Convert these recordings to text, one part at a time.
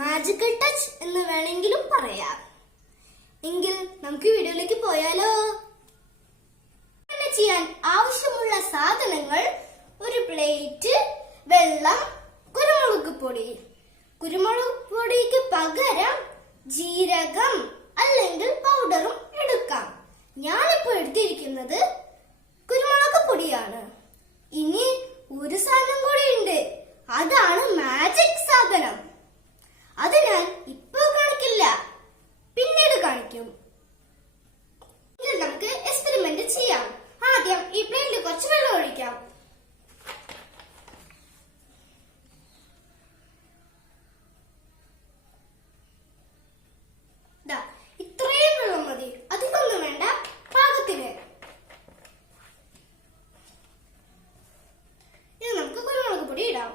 Magical touch എന്ന് വേണമെങ്കിലും പറയാം. എങ്കിൽ നമുക്ക് വീഡിയോയിലേക്ക് പോയാലോ? ചെയ്യാൻ ആവശ്യമുള്ള സാധനങ്ങൾ: ഒരു പ്ലേറ്റ്, വെള്ളം, കുരുമുളക് പൊടി. കുരുമുളക് പൊടിക്ക് പകരം ജീരകം അല്ലെങ്കിൽ പൗഡറും എടുക്കാം. ഞാനിപ്പോൾ എടുത്തിരിക്കുന്നത് കുരുമുളക് പൊടിയാണ്. ഇനി ഒരു സാധനം കൂടി ഉണ്ട്, അതാണ് മാജിക് സാധനം. അത് ഞാൻ ഇപ്പോൾ കാണിക്കില്ല, പിന്നീട് കാണിക്കും. ഇത് നമുക്ക് എക്സ്പെരിമെന്റ് ചെയ്യാം. ആദ്യം ഈ പ്ലേറ്റിൽ കുറച്ച് വെള്ളം ഒഴിക്കാം. ഇത്രയും വെള്ളം മതി, അധികമൊന്നും വേണ്ട, പാകത്തിന്. ഇത് നമുക്ക് കുരുമുളക് പൊടി ഇടാം.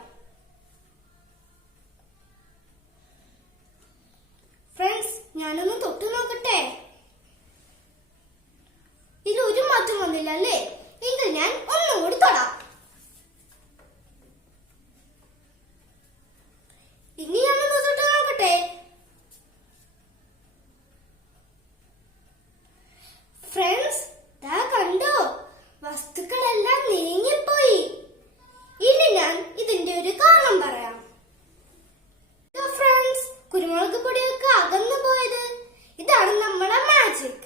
ഫ്രണ്ട്സ്, ഞാനൊന്ന് തൊട്ട് നോക്കട്ടെ. ഇതിൽ ഒരു മാറ്റം വന്നില്ല അല്ലേ? എങ്കിൽ ഞാൻ ഒന്നും കൂടി തൊടാം. ഇനി ഞാനൊന്ന് തൊട്ട് നോക്കട്ടെ. ഫ്രണ്ട്സ്, ദാ കണ്ടോ, വസ്തുക്കളെല്ലാം നീങ്ങിപ്പോയി. ഇനി ഞാൻ ഇതിന്റെ ഒരു കാരണം പറയാം. ഫ്രണ്ട്സ്, കുരുമുളക് പൊടിയൊക്കെ അകന്നു പോയത്, ഇതാണ് നമ്മുടെ മാജിക്.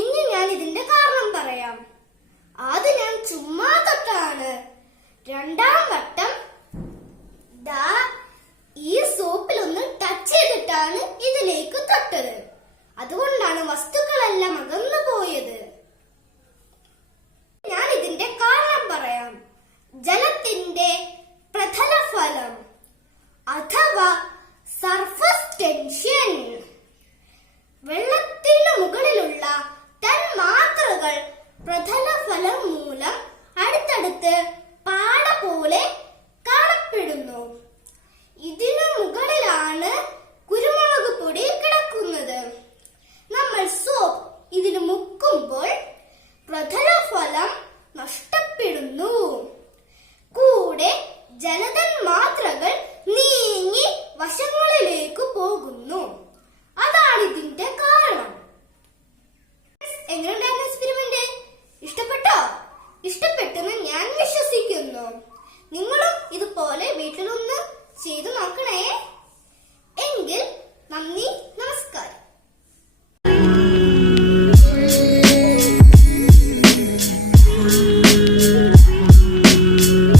ഇനി ഞാൻ ഇതിന്റെ കാരണം പറയാം. ആദ്യം ഞാൻ ചുമ്മാ തൊട്ടാണ്. രണ്ടാം വട്ടം ദാ ഈ സോപ്പിലൊന്ന് ടച്ച് ചെയ്തിട്ടാണ് ഇതിലേക്ക് തൊട്ടത്. അതുകൊണ്ടാണ് വസ്തുക്കളെല്ലാം അകന്നു പോയത്. ഞാൻ ഇതിന്റെ കാരണം പറയാം. ജലത്തിന്റെ പ്രതലഫലം അഥവാ സർഫസ് ടെൻഷൻ. വെള്ളത്തിന് മുകളിലുള്ള തന്മാത്രകൾ പ്രതലഫലം മൂലം അടുത്തടുത്ത് പാട പോലെ കാണപ്പെടുന്നു. ഇതിനു മുകളിലാണ് കുരുമുളക് പൊടി കിടക്കുന്നത്. നമ്മൾ സോപ്പ് ഇതിൽ മുക്കുമ്പോൾ പ്രതലഫലം നഷ്ടപ്പെടുന്നു. കൂടെ ജലതന്മാത്രകൾ നീങ്ങി വശങ്ങളിലേക്ക് പോകുന്നു. അതാണ് ഇതിന്റെ കാരണം. എങ്ങനെയുണ്ടായിരുന്നു എക്സ്പെരിമെന്റ്? ഇഷ്ടപ്പെട്ടോ? ഇഷ്ടപ്പെട്ടെന്ന് ഞാൻ വിശ്വസിക്കുന്നു. നിങ്ങളും ഇതുപോലെ വീട്ടിലൊന്ന് ചെയ്തു നോക്കണേ.